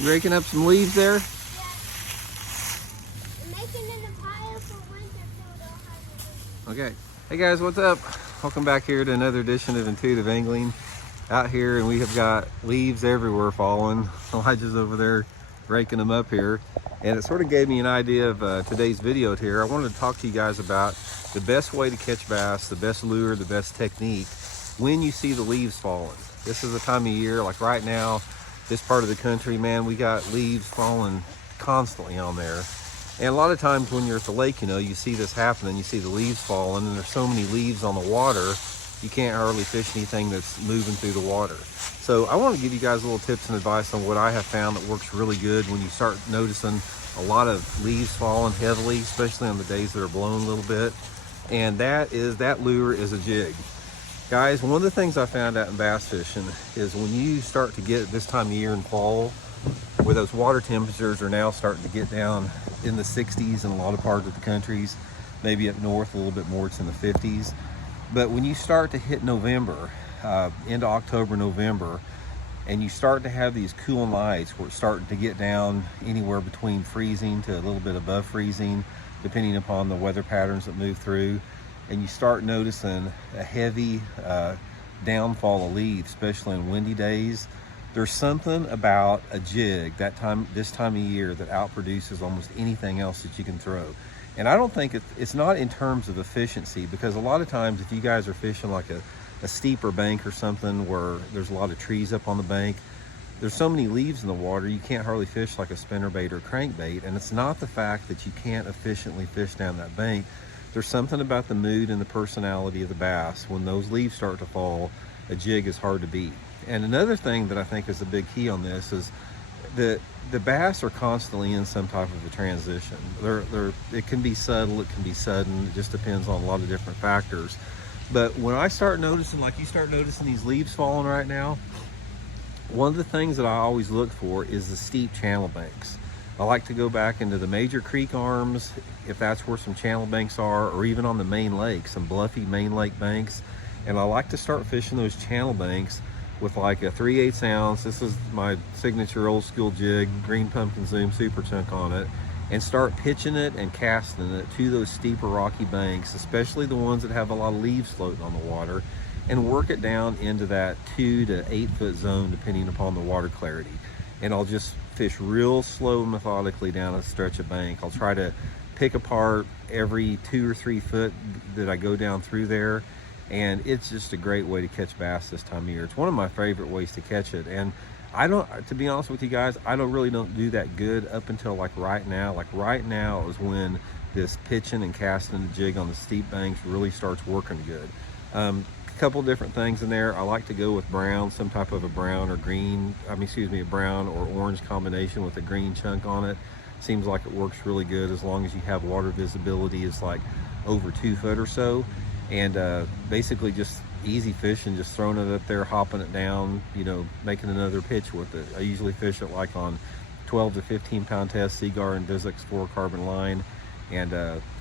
You raking up some leaves there? Yeah. I'm making it a pile for winter so we don't have to leave. Okay. Hey guys, what's up? Welcome back here to another edition of Intuitive Angling. Out here, and we have got leaves everywhere falling. Elijah's over there raking them up here. And it sort of gave me an idea of today's video here. I wanted to talk to you guys about the best way to catch bass, the best lure, the best technique when you see the leaves falling. This is the time of year, like right now, this part of the country, man, we got leaves falling constantly on there. And a lot of times when you're at the lake, you know, you see this happening, you see the leaves falling, and there's so many leaves on the water, you can't hardly fish anything that's moving through the water. So I want to give you guys a little tips and advice on what I have found that works really good when you start noticing a lot of leaves falling heavily, especially on the days that are blowing a little bit. And that lure is a jig. Guys, one of the things I found out in bass fishing is when you start to get this time of year in fall, where those water temperatures are now starting to get down in the 60s in a lot of parts of the countries, maybe up north a little bit more, it's in the 50s. But when you start to hit November, into October, November, and you start to have these cool nights where it's starting to get down anywhere between freezing to a little bit above freezing, depending upon the weather patterns that move through, and you start noticing a heavy downfall of leaves, especially on windy days, there's something about a jig this time of year that outproduces almost anything else that you can throw. And I don't think it's not in terms of efficiency, because a lot of times if you guys are fishing like a steeper bank or something where there's a lot of trees up on the bank, there's so many leaves in the water you can't hardly fish like a spinnerbait or crankbait. And it's not the fact that you can't efficiently fish down that bank. There's something about the mood and the personality of the bass. When those leaves start to fall, a jig is hard to beat. And another thing that I think is a big key on this is that the bass are constantly in some type of a transition. It can be subtle, it can be sudden, it just depends on a lot of different factors. But when I start noticing, like you start noticing these leaves falling right now, one of the things that I always look for is the steep channel banks. I like to go back into the major creek arms, if that's where some channel banks are, or even on the main lake, some bluffy main lake banks. And I like to start fishing those channel banks with like a 3/8 ounce. This is my signature old school jig, green pumpkin zoom super chunk on it, and start pitching it and casting it to those steeper rocky banks, especially the ones that have a lot of leaves floating on the water, and work it down into that 2 to 8 foot zone depending upon the water clarity. And I'll just fish real slow and methodically down a stretch of bank. I'll try to pick apart every 2 or 3 foot that I go down through there. And it's just a great way to catch bass this time of year. It's one of my favorite ways to catch it. And I don't, to be honest with you guys, I don't do that good up until like right now. Like right now is when this pitching and casting the jig on the steep banks really starts working good. A couple different things in there. I like to go with brown, some type of a brown or green, a brown or orange combination with a green chunk on it. Seems like it works really good as long as you have water visibility. It's like over 2 foot or so. And basically just easy fishing, just throwing it up there, hopping it down, you know, making another pitch with it. I usually fish it like on 12 to 15 pound test, Seaguar and Vizix fluorocarbon line, and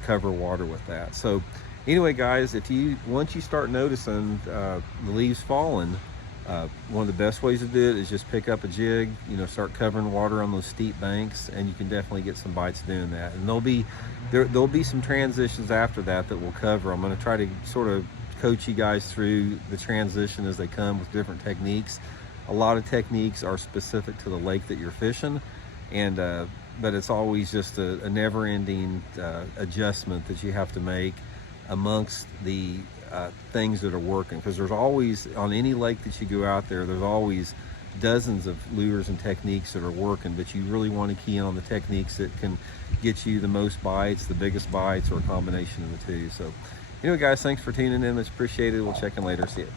cover water with that. So anyway, guys, once you start noticing the leaves falling, one of the best ways to do it is just pick up a jig, you know, start covering water on those steep banks, and you can definitely get some bites doing that. And there'll be some transitions after that we'll cover. I'm going to try to sort of coach you guys through the transition as they come with different techniques. A lot of techniques are specific to the lake that you're fishing, and but it's always just a never-ending adjustment that you have to make amongst the things that are working, because there's always, on any lake that you go out there, there's always dozens of lures and techniques that are working, but you really want to key in on the techniques that can get you the most bites, the biggest bites, or a combination of the two. So anyway, guys, thanks for tuning in. Much appreciated. We'll check in later. See you.